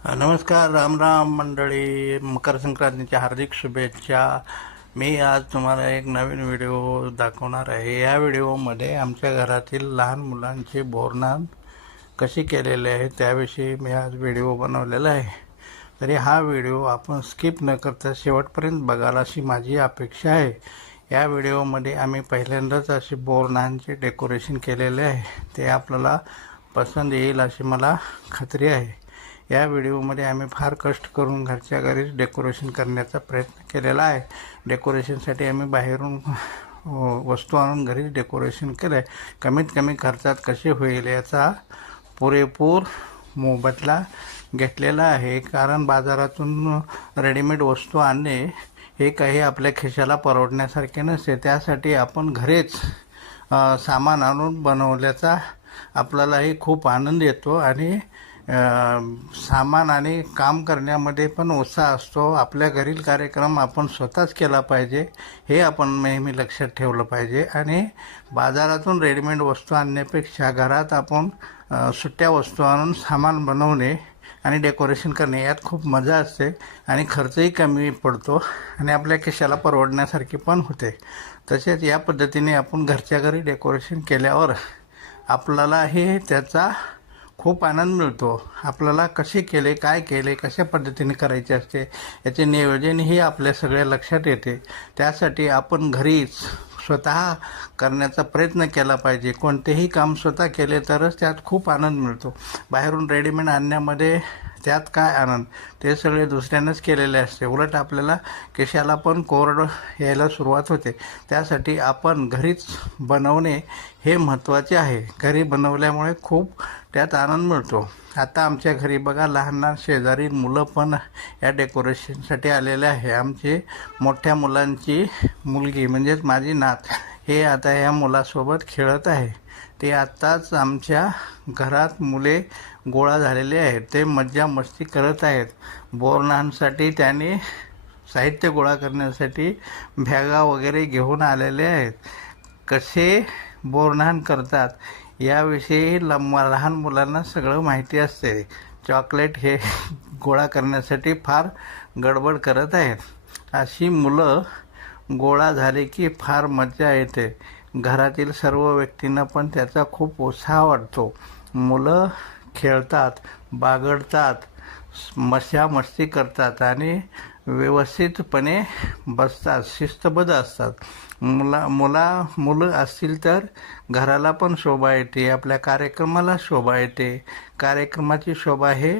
नमस्कार, राम राम मंडळी. मकर संक्रांतीच्या हार्दिक शुभेच्छा. मी आज तुम्हाला एक नवीन व्हिडिओ दाखवणार आहे. या व्हिडिओमध्ये आमच्या घरातील लहान मुलांचे बोरनान कशी केलेले आहे त्याविषयी मी आज व्हिडिओ बनवलेला आहे. तरी हा व्हिडिओ आपण स्किप न करता शेवटपर्यंत बघाल अशी माझी अपेक्षा आहे. या व्हिडिओमध्ये आम्ही पहिल्यांदाच असे बोरनानचे डेकोरेशन केलेले आहे. ते आपल्याला पसंत येईल अशी मला खात्री आहे. या व्हिडिओमध्ये आम्ही फार कष्ट करून घरच्या घरीच डेकोरेशन करण्याचा प्रयत्न केलेला आहे. डेकोरेशनसाठी आम्ही बाहेरून वस्तू आणून घरीच डेकोरेशन केलं आहे. कमीत कमी खर्चात कसे होईल याचा पुरेपूर मोबदला घेतलेला आहे. कारण बाजारातून रेडीमेड वस्तू आणणे हे काही आपल्या खिशाला परवडण्यासारखे नसते. त्यासाठी आपण घरीच सामान आणून बनवल्याचा आपल्यालाही खूप आनंद येतो आणि सामान आणि काम करण्यामध्ये पण उत्साह असतो. आपल्या घरील कार्यक्रम आपण स्वतःच केला पाहिजे हे आपण नेहमी लक्षात ठेवलं पाहिजे. आणि बाजारातून रेडीमेड वस्तू आणण्यापेक्षा घरात आपण सुट्ट्या वस्तू आणून सामान बनवणे आणि डेकोरेशन करणे यात खूप मजा असते आणि खर्चही कमी पडतो आणि आपल्या खिशाला परवडण्यासारखी पण होते. तसेच या पद्धतीने आपण घरच्या घरी डेकोरेशन केल्यावर आपल्यालाही त्याचा खूप आनंद मिळतो. आपल्याला कसे केले, काय केले, कशा पद्धतीने करायचे असते याचे नियोजनही आपल्या सगळ्या लक्षात येते. त्यासाठी आपण घरीच स्वतः करण्याचा प्रयत्न केला पाहिजे. कोणतेही काम स्वतः केले तरच त्यात खूप आनंद मिळतो. बाहेरून रेडीमेड आणण्यामध्ये त्यात काय आनंद, ते सगळे दुसऱ्यानंच केलेले असते. उलट आपल्याला केशाला पण कोरड यायला सुरुवात होते. त्यासाठी आपण घरीच बनवणे हे महत्त्वाचे आहे. घरी बनवल्यामुळे खूप त्यात आनंद मिळतो. आता आमच्या घरी बघा लहान लहान शेजारी मुलं पण या डेकोरेशनसाठी आलेले आहे. आमची मोठ्या मुलांची मुलगी म्हणजेच माझी नात हे आता या मुलासोबत खेळत आहे. ते आत्ताच आमच्या घरात मुले गोळा झालेले आहेत. ते मज्जा मस्ती करत आहेत. बोरनानसाठी त्याने साहित्य गोळा करण्यासाठी बॅगा वगैरे घेऊन आलेले आहेत. कसे बोरनान करतात याविषयी लहान मुलांना सगळं माहिती असते. चॉकलेट हे गोळा करण्यासाठी फार गडबड करत आहेत. अशी मुलं गोळा झाले की फार मजा येते. घरातील सर्व व्यक्तींना पण त्याचा खूप उत्साह वाटतो. मुलं खेळतात, बागडतात, मस्ती करतात आणि व्यवस्थितपणे बसतात, शिस्तबद्ध असतात. मुलं असतील तर घराला पण शोभा येते, आपल्या कार्यक्रमाला शोभा येते. कार्यक्रमाची शोभा हे